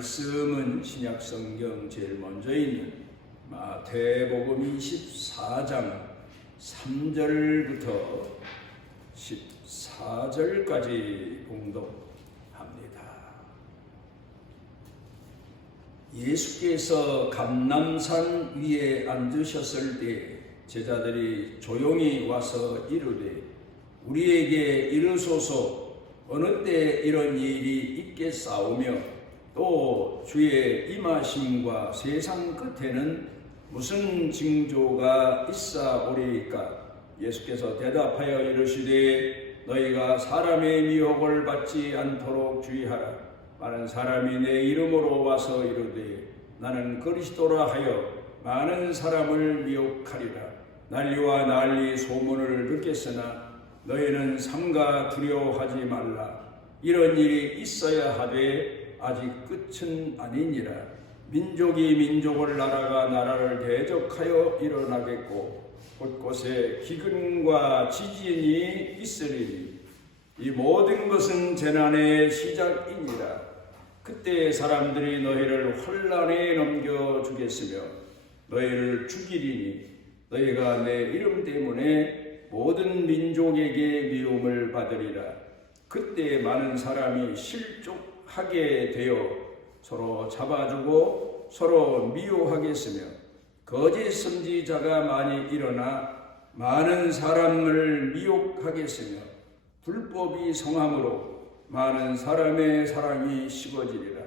말씀은 신약성경 제일 먼저 있는 마태복음 24장 3절부터 14절까지 봉독합니다. 예수께서 감람산 위에 앉으셨을 때 제자들이 조용히 와서 이르되 우리에게 이르소서 어느 때 이런 일이 있겠사오며 또 주의 임하심과 세상 끝에는 무슨 징조가 있사오리이까? 예수께서 대답하여 이르시되 너희가 사람의 미혹을 받지 않도록 주의하라. 많은 사람이 내 이름으로 와서 이르되 나는 그리스도라 하여 많은 사람을 미혹하리라. 난리와 난리 소문을 듣겠으나 너희는 삼가 두려워하지 말라. 이런 일이 있어야 하되 아직 끝은 아니니라. 민족이 민족을 나라가 나라를 대적하여 일어나겠고 곳곳에 기근과 지진이 있으리니 이 모든 것은 재난의 시작이니라. 그때 사람들이 너희를 혼란에 넘겨주겠으며 너희를 죽이리니 너희가 내 이름 때문에 모든 민족에게 미움을 받으리라. 그때 많은 사람이 실족하게 되어 서로 잡아주고 서로 미워하겠으며 거짓 선지자가 많이 일어나 많은 사람을 미혹하겠으며 불법이 성함으로 많은 사람의 사랑이 식어지리라.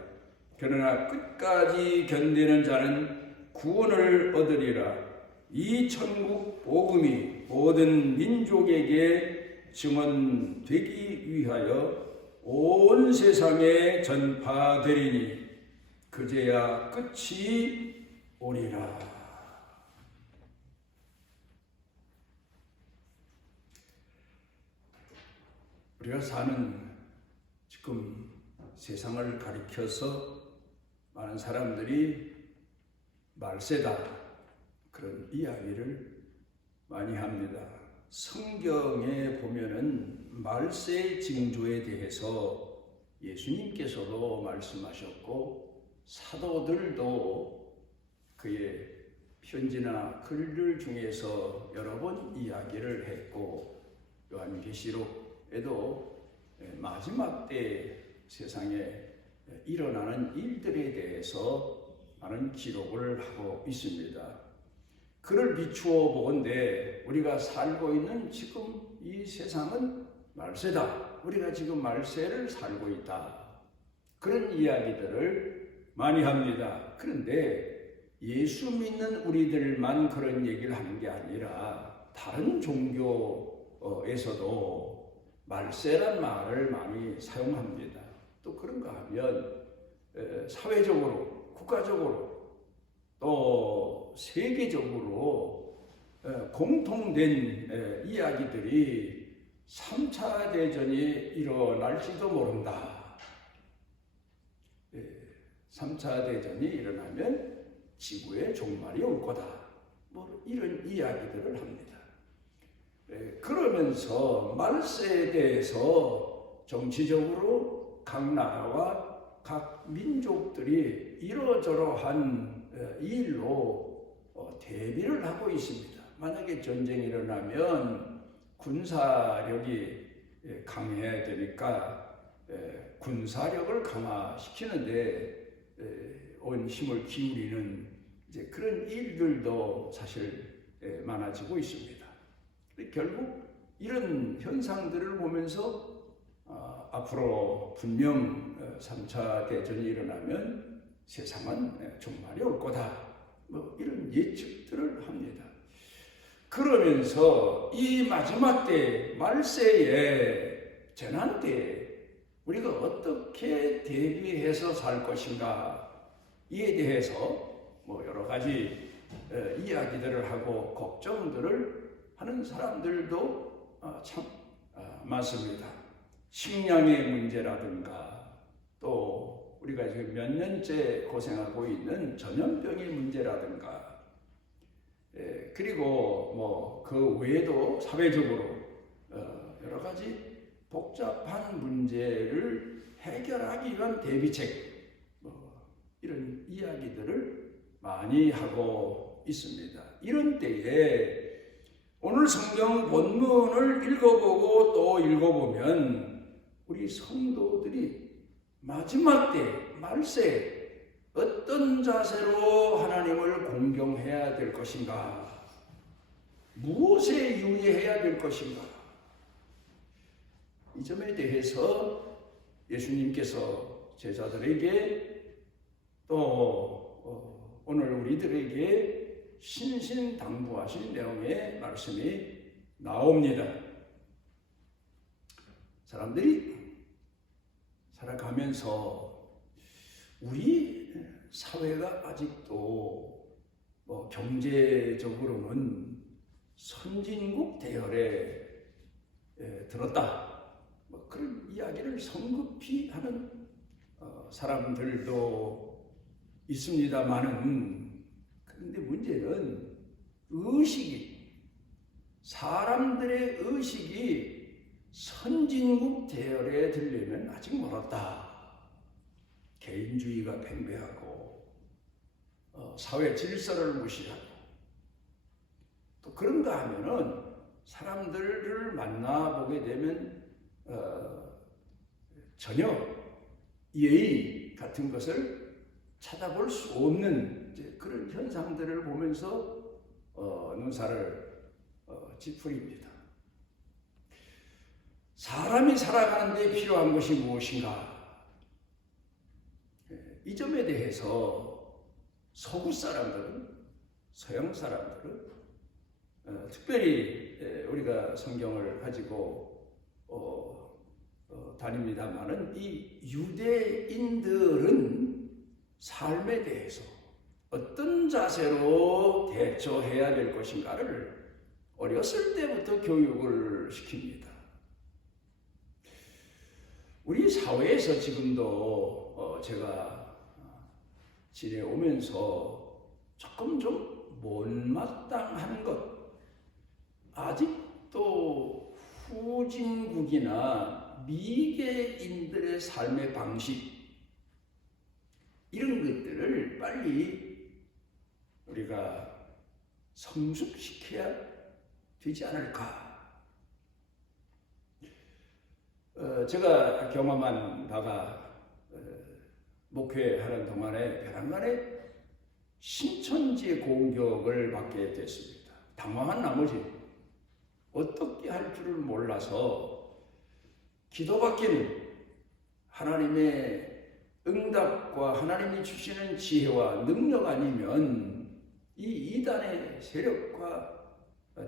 그러나 끝까지 견디는 자는 구원을 얻으리라. 이 천국 복음이 모든 민족에게 증언되기 위하여 온 세상에 전파되리니 그제야 끝이 오리라. 우리가 사는 지금 세상을 가리켜서 많은 사람들이 말세다 그런 이야기를 많이 합니다. 성경에 보면은 말세의 징조에 대해서 예수님께서도 말씀하셨고 사도들도 그의 편지나 글들 중에서 여러 번 이야기를 했고 요한계시록에도 마지막 때 세상에 일어나는 일들에 대해서 많은 기록을 하고 있습니다. 그를 비추어 보건대 우리가 살고 있는 지금 이 세상은 말세다. 우리가 지금 말세를 살고 있다. 그런 이야기들을 많이 합니다. 그런데 예수 믿는 우리들만 그런 얘기를 하는 게 아니라 다른 종교에서도 말세란 말을 많이 사용합니다. 또 그런가 하면 사회적으로, 국가적으로 또 세계적으로 공통된 이야기들이 3차 대전이 일어날지도 모른다. 3차 대전이 일어나면 지구의 종말이 올 거다. 뭐 이런 이야기들을 합니다. 그러면서 말세에 대해서 정치적으로 각 나라와 각 민족들이 이러저러한 일로 대비를 하고 있습니다. 만약에 전쟁이 일어나면 군사력이 강해야 되니까 군사력을 강화시키는데 온 힘을 기울이는 이제 그런 일들도 사실 많아지고 있습니다. 결국 이런 현상들을 보면서 앞으로 분명 3차 대전이 일어나면 세상은 종말이 올 거다. 뭐 이런 예측들을 합니다. 그러면서 이 마지막 때 말세의 재난 때 우리가 어떻게 대비해서 살 것인가 이에 대해서 뭐 여러 가지 이야기들을 하고 걱정들을 하는 사람들도 참 많습니다. 식량의 문제라든가 또 우리가 지금 몇 년째 고생하고 있는 전염병의 문제라든가 그리고 뭐 그 외에도 사회적으로 여러 가지 복잡한 문제를 해결하기 위한 대비책 이런 이야기들을 많이 하고 있습니다. 이런 때에 오늘 성경 본문을 읽어보고 또 읽어보면 우리 성도들이 마지막 때 말세에 어떤 자세로 하나님을 공경해야 될 것인가, 무엇에 유의해야 될 것인가, 이 점에 대해서 예수님께서 제자들에게 또 오늘 우리들에게 신신당부하신 내용의 말씀이 나옵니다. 사람들이 살아가면서 우리 사회가 아직도 경제적으로는 선진국 대열에 들었다, 그런 이야기를 성급히 하는 사람들도 있습니다만은, 그런데 문제는 사람들의 의식이 선진국 대열에 들려면 아직 멀었다. 개인주의가 팽배하고 사회 질서를 무시하고, 또 그런가 하면은 사람들을 만나보게 되면 전혀 예의 같은 것을 찾아볼 수 없는 그런 현상들을 보면서 눈살을 찌푸립니다. 사람이 살아가는 데 필요한 것이 무엇인가? 이 점에 대해서 서구 사람들은, 서양 사람들은 특별히 우리가 성경을 가지고 다닙니다만은 이 유대인들은 삶에 대해서 어떤 자세로 대처해야 될 것인가를 어렸을 때부터 교육을 시킵니다. 우리 사회에서 지금도 제가 지내오면서 조금 좀 못마땅한 것, 아직도 후진국이나 미개인들의 삶의 방식, 이런 것들을 빨리 우리가 성숙시켜야 되지 않을까. 제가 경험한 바가 목회하는 동안에 벼랑간에 신천지 공격을 받게 됐습니다. 당황한 나머지 어떻게 할 줄을 몰라서 기도받기는 하나님의 응답과 하나님이 주시는 지혜와 능력 아니면 이 이단의 세력과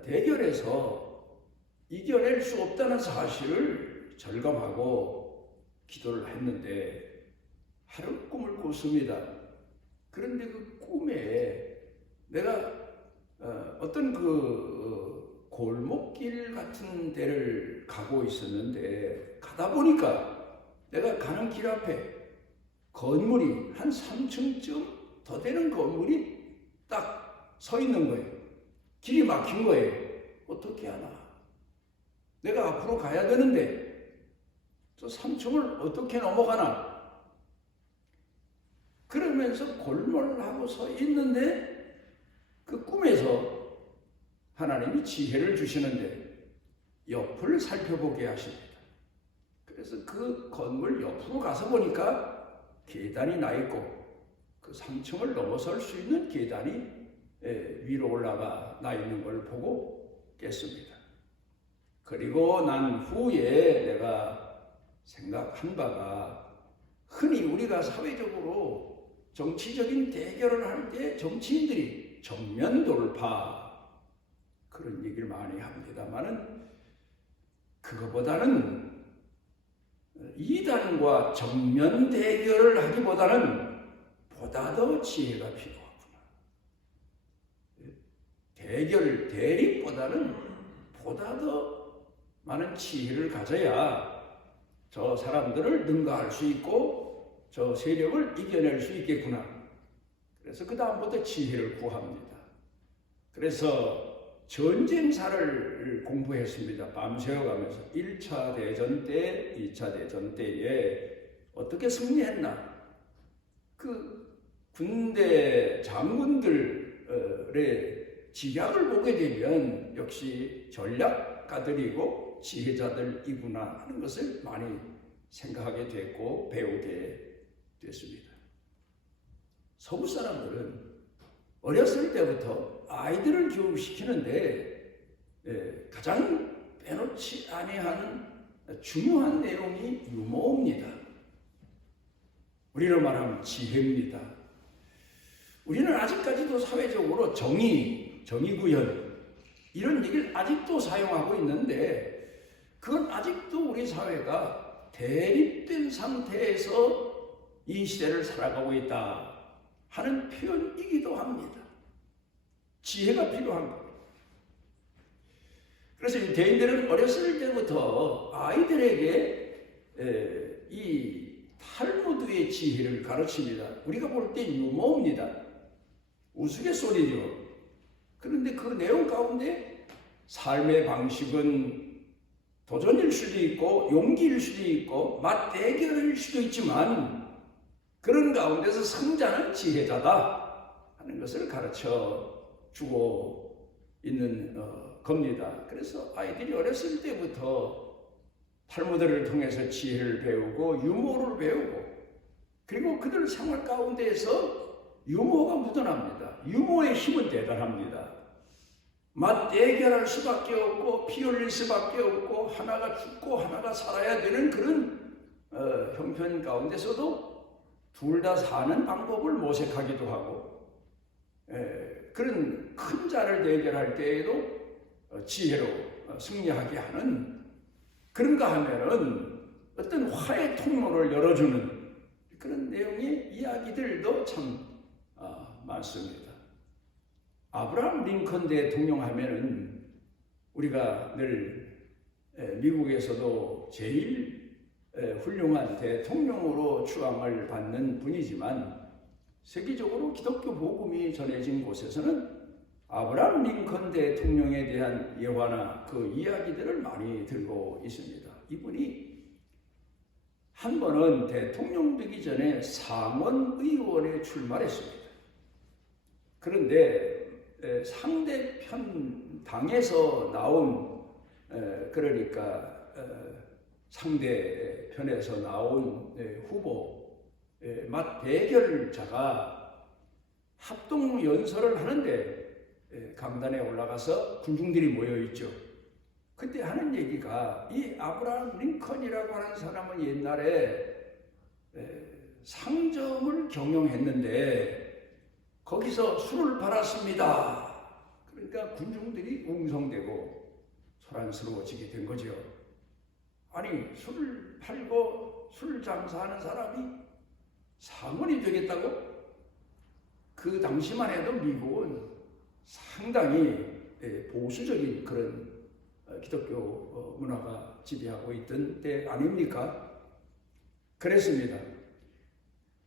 대결에서 이겨낼 수 없다는 사실을 절감하고 기도를 했는데 하루 꿈을 꿨습니다. 그런데 그 꿈에 내가 어떤 그 골목길 같은 데를 가고 있었는데, 가다 보니까 내가 가는 길 앞에 건물이 한 3층쯤 더 되는 건물이 딱 서 있는 거예요. 길이 막힌 거예요. 어떻게 하나? 내가 앞으로 가야 되는데 저 3층을 어떻게 넘어가나? 그러면서 골몰하고 서 있는데 그 꿈에서 하나님이 지혜를 주시는데 옆을 살펴보게 하십니다. 그래서 그 건물 옆으로 가서 보니까 계단이 나 있고 그 3층을 넘어설 수 있는 계단이 위로 올라가 나 있는 걸 보고 깼습니다. 그리고 난 후에 내가 생각한 바가, 흔히 우리가 사회적으로 정치적인 대결을 할 때 정치인들이 정면 돌파, 그런 얘기를 많이 합니다만은, 그거보다는 이단과 정면 대결을 하기보다는 보다 더 지혜가 필요하구나. 대립보다는 보다 더 많은 지혜를 가져야 저 사람들을 능가할 수 있고 저 세력을 이겨낼 수 있겠구나. 그래서 그 다음부터 지혜를 구합니다. 그래서 전쟁사를 공부했습니다. 밤새워가면서 1차 대전 때, 2차 대전 때에 어떻게 승리했나, 그 군대 장군들의 직약을 보게 되면 역시 전략가들이고 지혜자들이구나 하는 것을 많이 생각하게 됐고 배우게 됐습니다. 서구 사람들은 어렸을 때부터 아이들을 교육시키는데 가장 빼놓지 아니하는 중요한 내용이 유머입니다. 우리로 말하면 지혜입니다. 우리는 아직까지도 사회적으로 정의구현 이런 얘기를 아직도 사용하고 있는데 그건 아직도 우리 사회가 대립된 상태에서 이 시대를 살아가고 있다 하는 표현이기도 합니다. 지혜가 필요한 겁니다. 그래서 대인들은 어렸을 때부터 아이들에게 이 탈무드의 지혜를 가르칩니다. 우리가 볼 때 유머입니다. 우스갯소리죠. 그런데 그 내용 가운데 삶의 방식은 도전일 수도 있고 용기일 수도 있고 맞대결일 수도 있지만 그런 가운데서 승자는 지혜자다 하는 것을 가르쳐 주고 있는 겁니다. 그래서 아이들이 어렸을 때부터 탈무드를 통해서 지혜를 배우고 유머를 배우고 그리고 그들 생활 가운데에서 유머가 묻어납니다. 유머의 힘은 대단합니다. 맞대결할 수밖에 없고 피 흘릴 수밖에 없고 하나가 죽고 하나가 살아야 되는 그런 형편 가운데서도 둘 다 사는 방법을 모색하기도 하고 그런 큰 자를 대결할 때에도 지혜로 승리하게 하는 그런가 하면은 어떤 화해 통로를 열어주는 그런 내용의 이야기들도 참 많습니다. 아브라함 링컨 대통령 하면은 우리가 늘 미국에서도 제일 훌륭한 대통령으로 추앙을 받는 분이지만 세계적으로 기독교 복음이 전해진 곳에서는 아브라함 링컨 대통령에 대한 예화나 그 이야기들을 많이 들고 있습니다. 이분이 한 번은 대통령 되기 전에 상원의원에 출마했습니다. 그런데 상대편 당에서 나온 그러니까 상대편에서 나온 후보 맞대결자가 합동 연설을 하는데 강단에 올라가서 군중들이 모여 있죠. 그때 하는 얘기가 이 아브라함 링컨이라고 하는 사람은 옛날에 상점을 경영했는데 거기서 술을 팔았습니다. 그러니까 군중들이 웅성대고 소란스러워지게 된 거죠. 아니 술을 팔고 술 장사하는 사람이 상원이 되겠다고? 그 당시만 해도 미국은 상당히 보수적인 그런 기독교 문화가 지배하고 있던 때 아닙니까? 그랬습니다.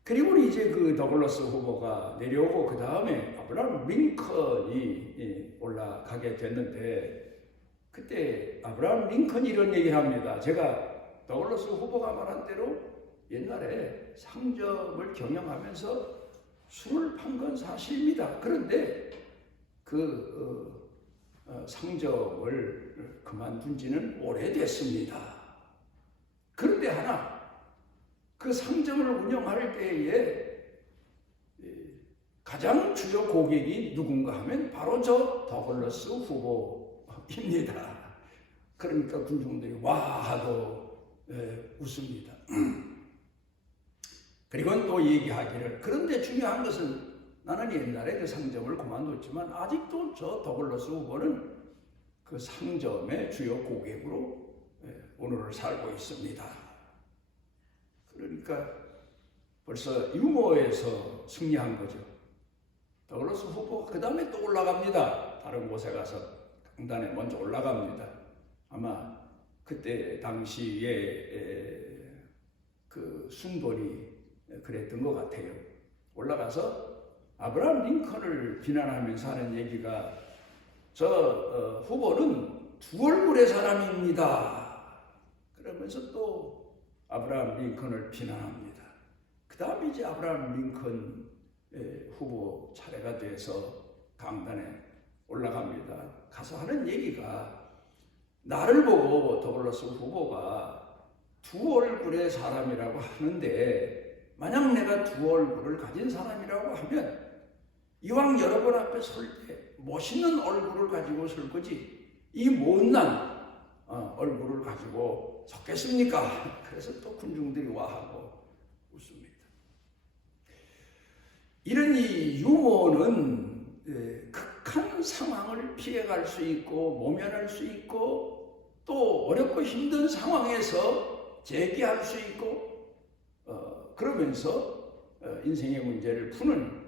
그리고 이제 그 더글러스 후보가 내려오고 그 다음에 아브라함 링컨이 올라가게 됐는데 그때 아브라함 링컨이 이런 얘기를 합니다. 제가 더글러스 후보가 말한 대로 옛날에 상점을 경영하면서 술을 판 건 사실입니다. 그런데 그 상점을 그만둔 지는 오래됐습니다. 그런데 하나 그 상점을 운영할 때에 가장 주요 고객이 누군가 하면 바로 저 더글러스 후보입니다. 그러니까 군중들이 와 하고 웃습니다. 그리고 또 얘기하기를 그런데 중요한 것은 나는 옛날에 그 상점을 그만뒀지만 아직도 저 더글러스 후보는 그 상점의 주요 고객으로 오늘을 살고 있습니다. 그러니까 벌써 유머에서 승리한 거죠. 더글러스 후보가 그 다음에 또 올라갑니다. 다른 곳에 가서 강단에 먼저 올라갑니다. 아마 그때 당시에 그 순번이 그랬던 것 같아요. 올라가서 아브라함 링컨을 비난하면서 하는 얘기가 저 후보는 두 얼굴의 사람입니다. 그러면서 또 아브라함 링컨을 비난합니다. 그 다음에 이제 아브라함 링컨 후보 차례가 돼서 강단에 올라갑니다. 가서 하는 얘기가 나를 보고 더글라스 후보가 두 얼굴의 사람이라고 하는데 만약 내가 두 얼굴을 가진 사람이라고 하면 이왕 여러분 앞에 설 때 멋있는 얼굴을 가지고 설 거지 이 못난 얼굴을 가지고 섰겠습니까? 그래서 또 군중들이 와하고 웃습니다. 이런 이 유머는 극한 상황을 피해갈 수 있고 모면할 수 있고 또 어렵고 힘든 상황에서 제기할 수 있고 그러면서 인생의 문제를 푸는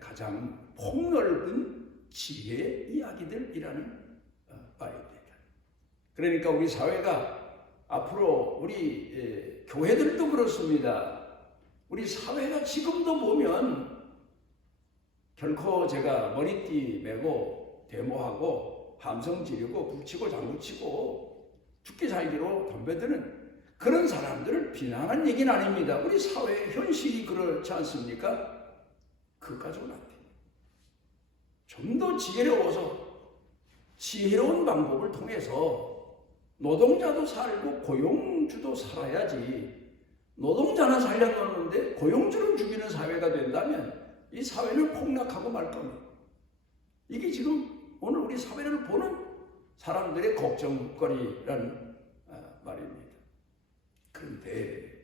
가장 폭넓은 지혜의 이야기들이라는 말입니다. 그러니까 우리 사회가 앞으로 우리 교회들도 그렇습니다. 우리 사회가 지금도 보면 결코 제가 머리띠 메고 데모하고 함성 지르고 북치고 장구치고 죽기 살기로 덤벼드는 그런 사람들을 비난한 얘기는 아닙니다. 우리 사회의 현실이 그렇지 않습니까? 그것 가지고는 안 돼요. 좀 더 지혜로워서 지혜로운 방법을 통해서 노동자도 살고 고용주도 살아야지 노동자는 살려놓는데 고용주를 죽이는 사회가 된다면 이 사회는 폭락하고 말 겁니다. 이게 지금 오늘 우리 사회를 보는 사람들의 걱정거리라는 말입니다. 그런데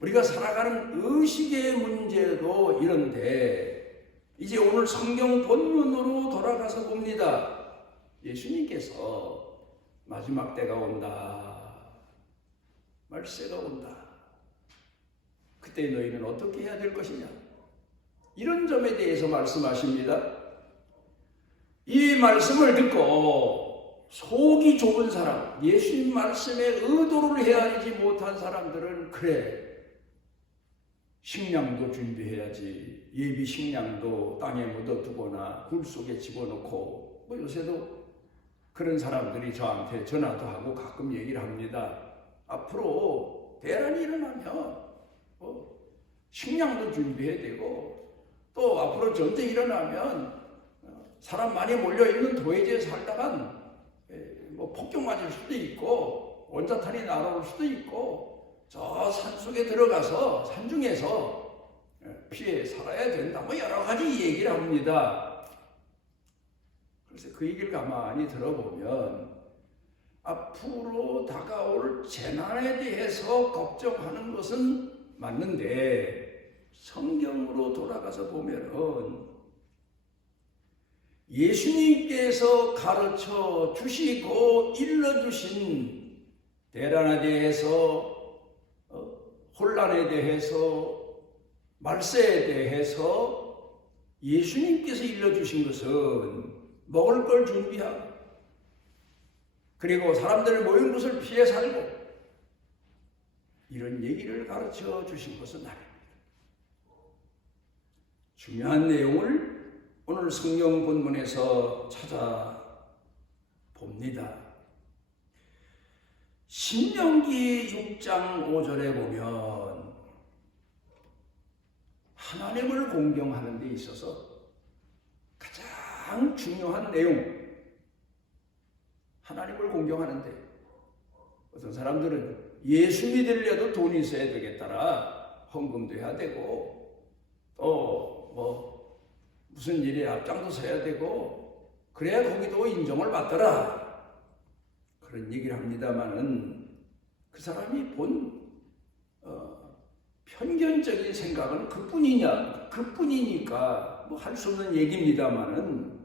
우리가 살아가는 의식의 문제도 이런데 이제 오늘 성경 본문으로 돌아가서 봅니다. 예수님께서 마지막 때가 온다. 말세가 온다. 그때 너희는 어떻게 해야 될 것이냐? 이런 점에 대해서 말씀하십니다. 이 말씀을 듣고 속이 좁은 사람, 예수님 말씀에 의도를 헤아리지 못한 사람들은 그래, 식량도 준비해야지. 예비 식량도 땅에 묻어두거나 굴 속에 집어넣고 뭐 요새도 그런 사람들이 저한테 전화도 하고 가끔 얘기를 합니다. 앞으로 대란이 일어나면 식량도 준비해야 되고 또 앞으로 전쟁이 일어나면 사람 많이 몰려있는 도회지에 살다간 뭐 폭격 맞을 수도 있고 원자탄이 날아올 수도 있고 저 산속에 들어가서 산중에서 피해 살아야 된다 뭐 여러 가지 얘기를 합니다. 그래서 그 얘기를 가만히 들어보면 앞으로 다가올 재난에 대해서 걱정하는 것은 맞는데 성경으로 돌아가서 보면은 예수님께서 가르쳐 주시고 일러주신 대란에 대해서 혼란에 대해서 말세에 대해서 예수님께서 일러주신 것은 먹을 걸 준비하고 그리고 사람들 모인 곳을 피해 살고 이런 얘기를 가르쳐 주신 것은 아닙니다. 중요한 내용을 오늘 성경 본문에서 찾아봅니다. 신명기 6장 5절에 보면 하나님을 공경하는 데 있어서 가장 중요한 내용, 하나님을 공경하는데 어떤 사람들은 예수 믿으려도 돈이 있어야 되겠더라, 헌금도 해야 되고 또 뭐 무슨 일에 앞장도 서야 되고 그래야 거기도 인정을 받더라 그런 얘기를 합니다만은 그 사람이 본 편견적인 생각은 그뿐이니까 뭐 할 수 없는 얘기입니다만은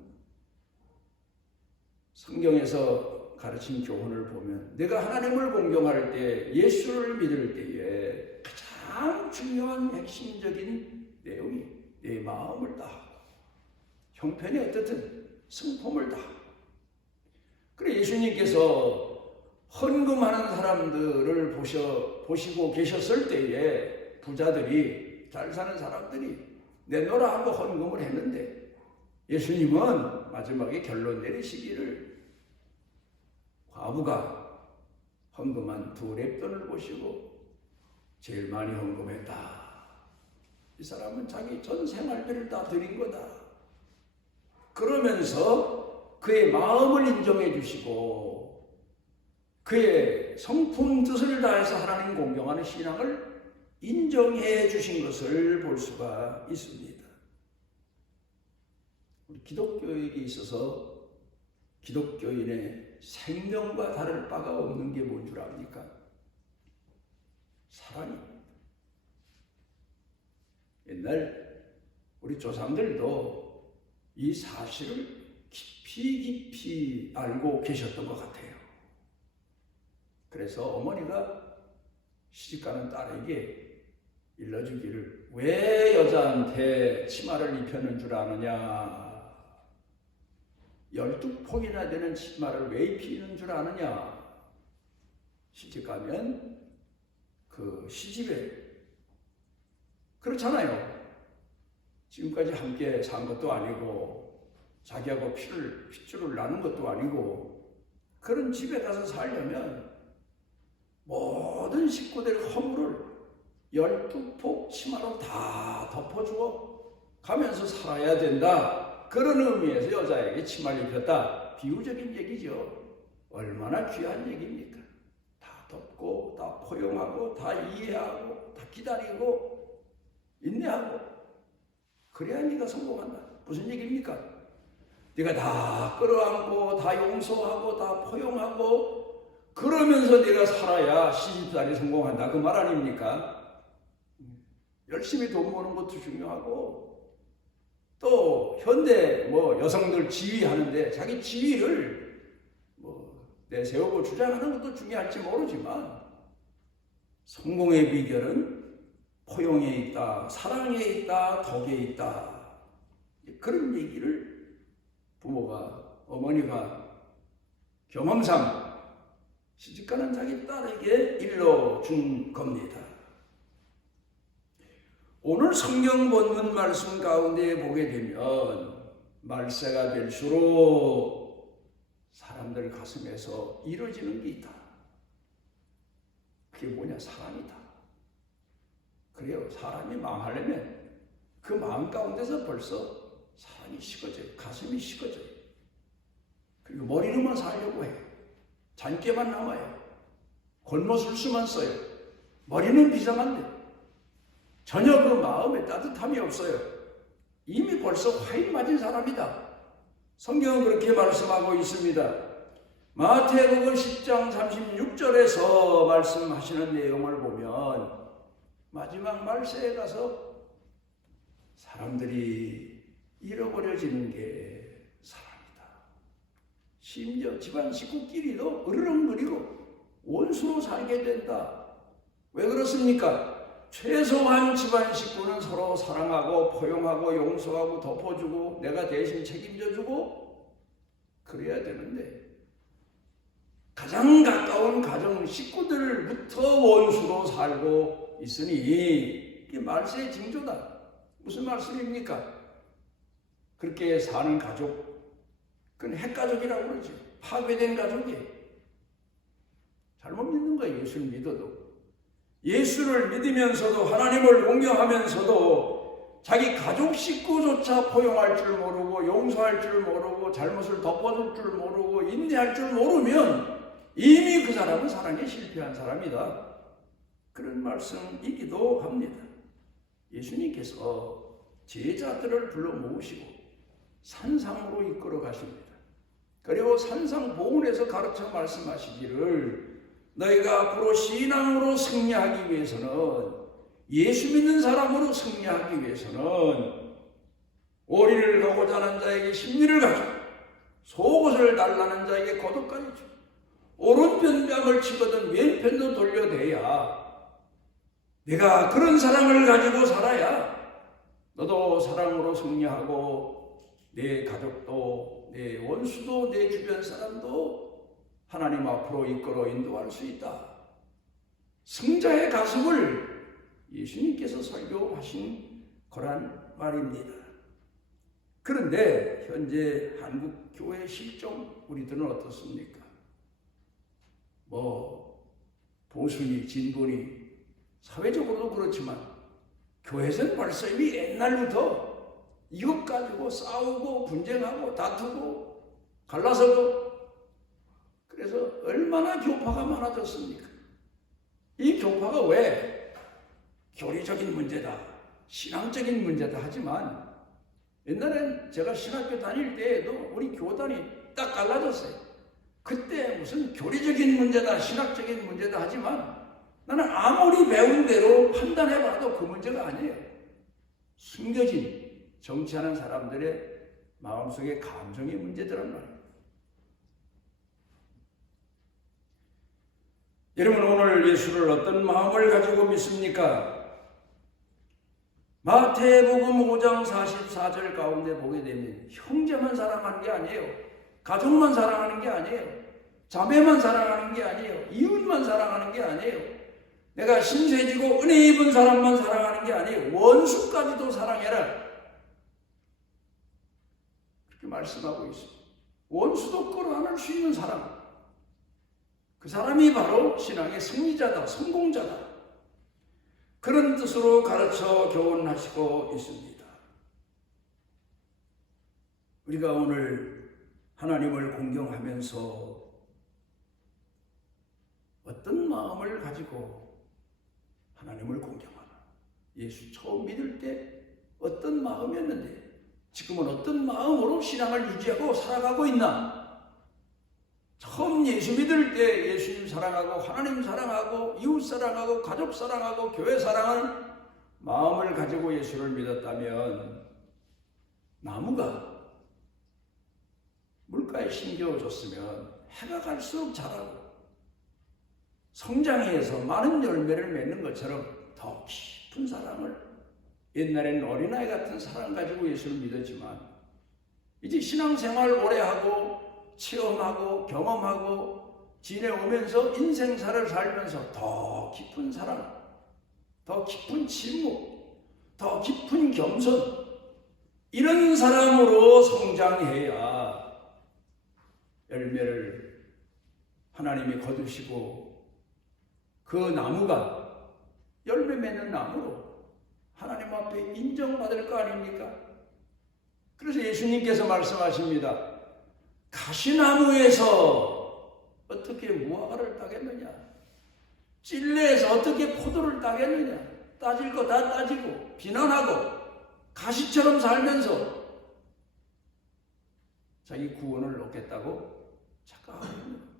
성경에서 가르친 교훈을 보면 내가 하나님을 공경할 때 예수를 믿을 때에 가장 중요한 핵심적인 내용이 내 마음을 다하고 형편이 어떻든 성품을 다하고 그래 예수님께서 헌금하는 사람들을 보시고 계셨을 때에 부자들이 잘 사는 사람들이 내놓으라 하고 헌금을 했는데 예수님은 마지막에 결론 내리시기를 과부가 헌금한 2렙돈을 보시고 제일 많이 헌금했다 이 사람은 자기 전 생활비를 다 드린 거다. 그러면서 그의 마음을 인정해 주시고 그의 성품 뜻을 다해서 하나님 공경하는 신앙을 인정해 주신 것을 볼 수가 있습니다. 우리 기독교에게 있어서 기독교인의 생명과 다를 바가 없는 게 뭔 줄 압니까? 사랑입니다. 옛날 우리 조상들도 이 사실을 깊이 알고 계셨던 것 같아요. 그래서 어머니가 시집가는 딸에게 일러주기를 왜 여자한테 치마를 입혔는 줄 아느냐? 12폭이나 되는 치마를 왜 입히는 줄 아느냐? 시집가면 그 시집에 그렇잖아요. 지금까지 함께 산 것도 아니고 자기하고 핏줄을 나눈 것도 아니고 그런 집에 가서 살려면 모든 식구들 허물을 12폭 치마로 다 덮어주어 가면서 살아야 된다. 그런 의미에서 여자에게 치마를 입혔다. 비유적인 얘기죠. 얼마나 귀한 얘기입니까? 다 덮고 다 포용하고 다 이해하고 다 기다리고 인내하고 그래야 네가 성공한다. 무슨 얘기입니까? 네가 다 끌어안고 다 용서하고 다 포용하고 그러면서 네가 살아야 시집살이 성공한다. 그 말 아닙니까? 열심히 돈 버는 것도 중요하고 또 현대 여성들 지휘하는데 자기 지위를 내세우고 주장하는 것도 중요할지 모르지만 성공의 비결은 포용에 있다, 사랑에 있다, 덕에 있다. 그런 얘기를 부모가, 어머니가 경험상 시집가는 자기 딸에게 일러준 겁니다. 오늘 성경 본문 말씀 가운데 보게 되면 말세가 될수록 사람들 가슴에서 이루어지는 게 있다. 그게 뭐냐? 사랑이다. 그래요. 사람이 망하려면 그 마음 가운데서 벌써 사랑이 식어져요. 가슴이 식어져요. 그리고 머리로만 살려고 해요. 잔깨만 남아요. 골모술수만 써요. 머리는 비상한데 전혀 그 마음에 따뜻함이 없어요. 이미 벌써 화인 맞은 사람이다. 성경은 그렇게 말씀하고 있습니다. 마태복음 10장 36절에서 말씀하시는 내용을 보면 마지막 말세에 가서 사람들이 잃어버려지는 게 사랑이다. 심지어 집안 식구끼리도 으르렁거리고 원수로 살게 된다. 왜 그렇습니까? 최소한 집안 식구는 서로 사랑하고 포용하고 용서하고 덮어주고 내가 대신 책임져주고 그래야 되는데 가장 가까운 가정 식구들부터 원수로 살고 있으니 이게 말세의 징조다. 무슨 말씀입니까? 그렇게 사는 가족, 그건 핵가족이라고 그러죠. 파괴된 가족이. 잘못 믿는 거예요. 예수를 믿어도. 예수를 믿으면서도 하나님을 공경하면서도 자기 가족 식구조차 포용할 줄 모르고 용서할 줄 모르고 잘못을 덮어줄 줄 모르고 인내할 줄 모르면 이미 그 사람은 사랑에 실패한 사람이다. 그런 말씀이기도 합니다. 예수님께서 제자들을 불러 모으시고 산상으로 이끌어 가십니다. 그리고 산상 보훈에서 가르쳐 말씀하시기를 너희가 앞으로 신앙으로 승리하기 위해서는 예수 믿는 사람으로 승리하기 위해서는 오리를 가고자 하는 자에게 심리를 가져 속옷을 달라는 자에게 겉옷까지 줘 오른편 뺨을 치거든 왼편도 돌려대야 내가 그런 사랑을 가지고 살아야 너도 사랑으로 승리하고 내 가족도 내 원수도 내 주변 사람도 하나님 앞으로 이끌어 인도할 수 있다. 승자의 가슴을 예수님께서 설교하신 거란 말입니다. 그런데 현재 한국 교회 실종 우리들은 어떻습니까? 보수니 진보니 사회적으로도 그렇지만 교회에서는 벌써 이미 옛날부터 이것 가지고 싸우고 분쟁하고 다투고 갈라서고, 그래서 얼마나 교파가 많아졌습니까? 이 교파가 왜 교리적인 문제다, 신앙적인 문제다 하지만, 옛날엔 제가 신학교 다닐 때에도 우리 교단이 딱 갈라졌어요. 그때 무슨 교리적인 문제다, 신학적인 문제다 하지만 나는 아무리 배운 대로 판단해봐도 그 문제가 아니에요. 숨겨진 정치하는 사람들의 마음속의 감정의 문제들란 말이에요. 여러분, 오늘 예수를 어떤 마음을 가지고 믿습니까? 마태복음 5장 44절 가운데 보게 되면 형제만 사랑하는 게 아니에요. 가족만 사랑하는 게 아니에요. 자매만 사랑하는 게 아니에요. 이웃만 사랑하는 게 아니에요. 내가 신세지고 은혜 입은 사람만 사랑하는 게 아니에요. 원수까지도 사랑해라. 그렇게 말씀하고 있습니다. 원수도 끌어안을 수 있는 사람. 그 사람이 바로 신앙의 승리자다, 성공자다. 그런 뜻으로 가르쳐 교훈하시고 있습니다. 우리가 오늘 하나님을 공경하면서 어떤 마음을 가지고 하나님을 공경하나? 예수 처음 믿을 때 어떤 마음이었는데 지금은 어떤 마음으로 신앙을 유지하고 살아가고 있나? 처음 예수 믿을 때 예수님 사랑하고 하나님 사랑하고 이웃 사랑하고 가족 사랑하고 교회 사랑하는 마음을 가지고 예수를 믿었다면 나무가 물가에 심겨졌으면 해가 갈수록 자라고 성장해서 많은 열매를 맺는 것처럼 더 깊은 사랑을, 옛날에는 어린아이 같은 사랑 가지고 예수를 믿었지만 이제 신앙생활 오래 하고 체험하고 경험하고 지내오면서 인생사를 살면서 더 깊은 사랑, 더 깊은 침묵, 더 깊은 겸손, 이런 사람으로 성장해야 열매를 하나님이 거두시고 그 나무가 열매 맺는 나무로 하나님 앞에 인정받을 거 아닙니까? 그래서 예수님께서 말씀하십니다. 가시나무에서 어떻게 무화과를 따겠느냐? 찔레에서 어떻게 포도를 따겠느냐? 따질 거 다 따지고 비난하고 가시처럼 살면서 자기 구원을 얻겠다고 착각하고 있는 거예요.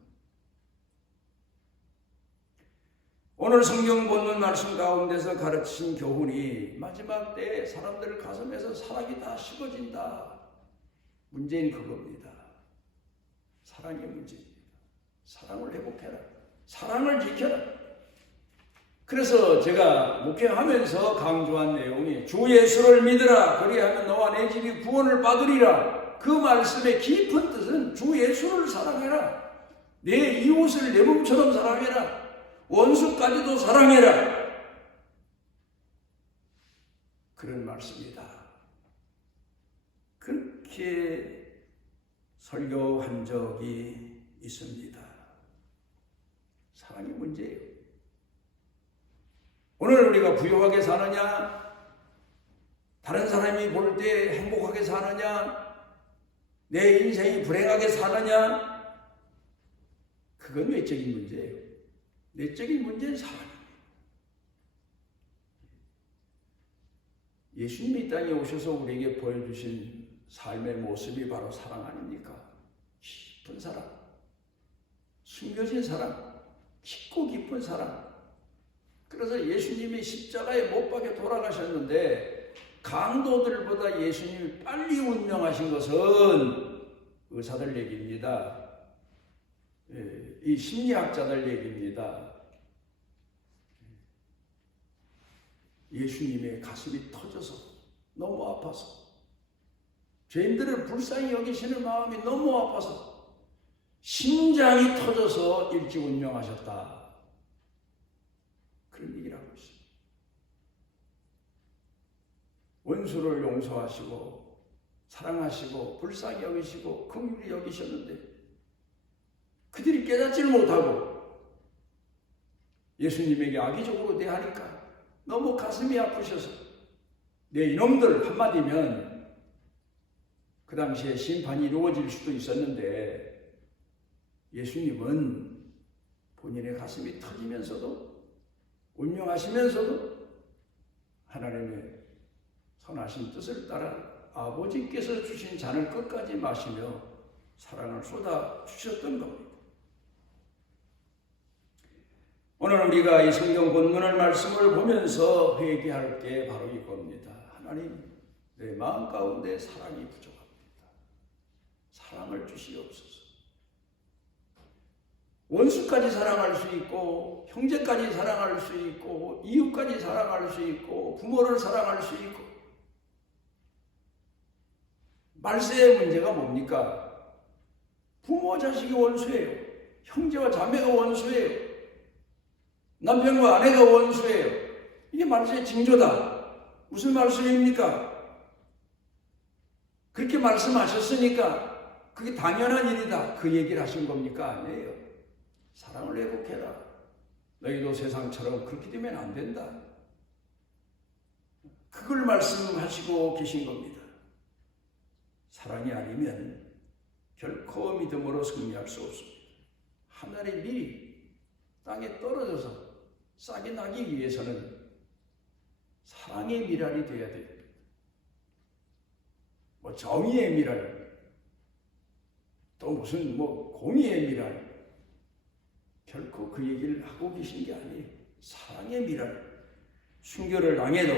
오늘 성경 본문 말씀 가운데서 가르친 교훈이 마지막 때에 사람들 가슴에서 사랑이 다 식어진다. 문제는 그겁니다. 사랑의 문제입니다. 사랑을 회복해라. 사랑을 지켜라. 그래서 제가 목회하면서 강조한 내용이 주 예수를 믿으라. 그리하면 너와 내 집이 구원을 받으리라. 그 말씀의 깊은 뜻은 주 예수를 사랑해라. 내 이웃을 내 몸처럼 사랑해라. 원수까지도 사랑해라. 그런 말씀이다. 그렇게 설교한 적이 있습니다. 사랑이 문제예요. 오늘 우리가 부유하게 사느냐, 다른 사람이 볼 때 행복하게 사느냐, 내 인생이 불행하게 사느냐, 그건 외적인 문제예요. 내적인 문제는 사랑입니다. 예수님이 이 땅에 오셔서 우리에게 보여주신 삶의 모습이 바로 사랑 아닙니까? 깊은 사랑, 숨겨진 사랑, 깊고 깊은 사랑. 그래서 예수님이 십자가에 못 박혀 돌아가셨는데 강도들보다 예수님이 빨리 운명하신 것은 의사들 얘기입니다. 이 심리학자들 얘기입니다. 예수님의 가슴이 터져서 너무 아파서 죄인들을 불쌍히 여기시는 마음이 너무 아파서 심장이 터져서 일찍 운명하셨다. 그런 얘기를 하고 있습니다. 원수를 용서하시고 사랑하시고 불쌍히 여기시고 긍휼히 여기셨는데 그들이 깨닫지를 못하고 예수님에게 악의적으로 대하니까 너무 가슴이 아프셔서 내 이놈들 한마디면 그 당시에 심판이 이루어질 수도 있었는데 예수님은 본인의 가슴이 터지면서도 운명하시면서도 하나님의 선하신 뜻을 따라 아버지께서 주신 잔을 끝까지 마시며 사랑을 쏟아 주셨던 겁니다. 오늘 우리가 이 성경 본문을 말씀을 보면서 회개할 게 바로 이겁니다. 하나님, 내 마음 가운데 사랑이 부족합니다. 사랑을 주시옵소서. 원수까지 사랑할 수 있고 형제까지 사랑할 수 있고 이웃까지 사랑할 수 있고 부모를 사랑할 수 있고 말세의 문제가 뭡니까? 부모 자식이 원수예요. 형제와 자매가 원수예요. 남편과 아내가 원수예요. 이게 말세의 징조다. 무슨 말씀입니까? 그렇게 말씀하셨으니까 그게 당연한 일이다. 그 얘기를 하신 겁니까? 아니에요. 사랑을 회복해라. 너희도 세상처럼 그렇게 되면 안 된다. 그걸 말씀하시고 계신 겁니다. 사랑이 아니면 결코 믿음으로 승리할 수 없습니다. 하늘의 밀이 땅에 떨어져서 싹이 나기 위해서는 사랑의 미랄이 되어야 됩니다. 뭐 정의의 미랄, 또 무슨 공의의 미랄, 결코 그 얘기를 하고 계신 게 아니에요. 사랑의 미랄, 순교를 당해도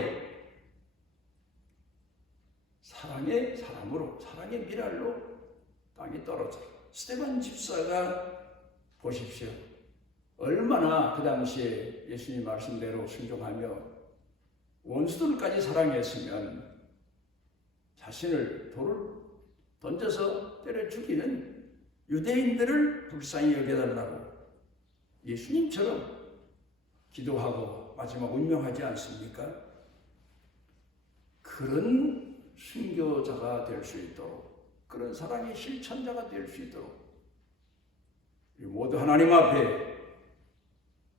사랑의 사람으로, 사랑의 미랄로 땅에 떨어져요. 스데반 집사가 보십시오. 얼마나 그 당시에 예수님 말씀대로 순종하며 원수들까지 사랑했으면 자신을 돌을 던져서 때려 죽이는 유대인들을 불쌍히 여겨달라고 예수님처럼 기도하고 마지막 운명하지 않습니까? 그런 순교자가 될 수 있도록, 그런 사랑의 실천자가 될 수 있도록 모두 하나님 앞에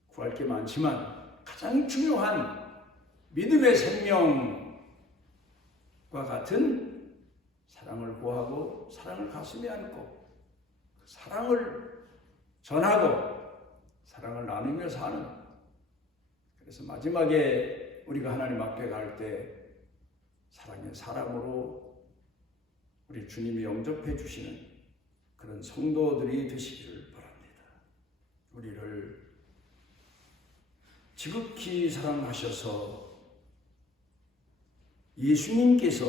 구할 게 많지만 가장 중요한 믿음의 생명과 같은 사랑을 구하고 사랑을 가슴에 안고 그 사랑을 전하고 사랑을 나누며 사는, 그래서 마지막에 우리가 하나님 앞에 갈 때 사랑의 사람으로 우리 주님이 영접해 주시는 그런 성도들이 되시기를 바랍니다. 우리를 지극히 사랑하셔서 예수님께서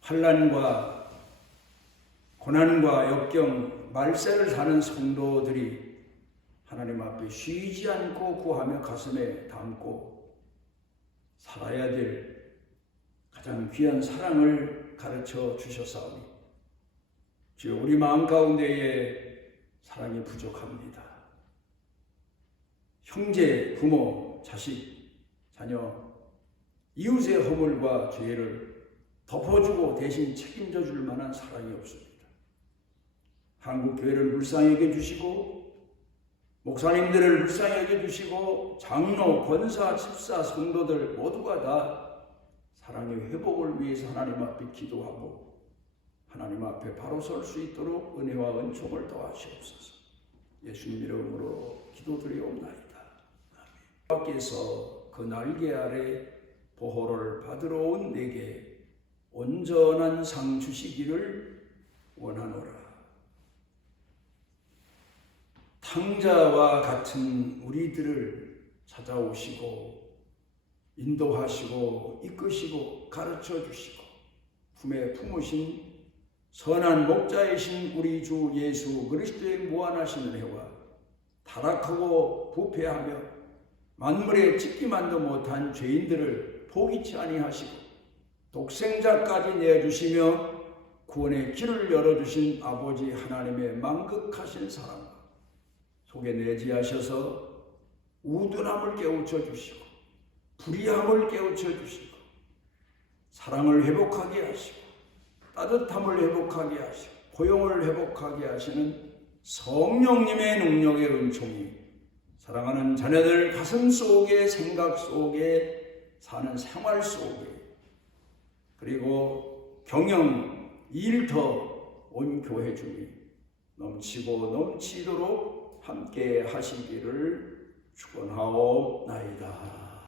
환난과 고난과 역경, 말세를 사는 성도들이 하나님 앞에 쉬지 않고 구하며 가슴에 담고 살아야 될 가장 귀한 사랑을 가르쳐 주셨사오니 주여, 우리 마음 가운데에 사랑이 부족합니다. 형제, 부모, 자식, 자녀, 이웃의 허물과 죄를 덮어주고 대신 책임져 줄 만한 사랑이 없습니다. 한국 교회를 불쌍히 여겨주시고 목사님들을 불쌍히 여겨주시고 장로, 권사, 집사, 성도들 모두가 다 사랑의 회복을 위해서 하나님 앞에 기도하고 하나님 앞에 바로 설 수 있도록 은혜와 은총을 더하시옵소서. 예수님 이름으로 기도드리옵나이다. 아멘. 밖에서 그 날개 아래 보호를 받으러 온 내게 온전한 상 주시기를 원하노라. 탕자와 같은 우리들을 찾아오시고 인도하시고 이끄시고 가르쳐 주시고 품에 품으신 선한 목자이신 우리 주 예수 그리스도의 무한하신 은혜와 타락하고 부패하며 만물에 찍기만도 못한 죄인들을 포기치 아니하시고 독생자까지 내어주시며 구원의 길을 열어주신 아버지 하나님의 만극하신 사랑과 속에 내지하셔서 우둔함을 깨우쳐 주시고 불의함을 깨우쳐 주시고 사랑을 회복하게 하시고 따뜻함을 회복하게 하시고 고용을 회복하게 하시는 성령님의 능력의 은총이 사랑하는 자녀들 가슴 속에 생각 속에 사는 생활 속에 그리고 경영 일터 온 교회 중에 넘치고 넘치도록 함께 하시기를 축원하옵나이다.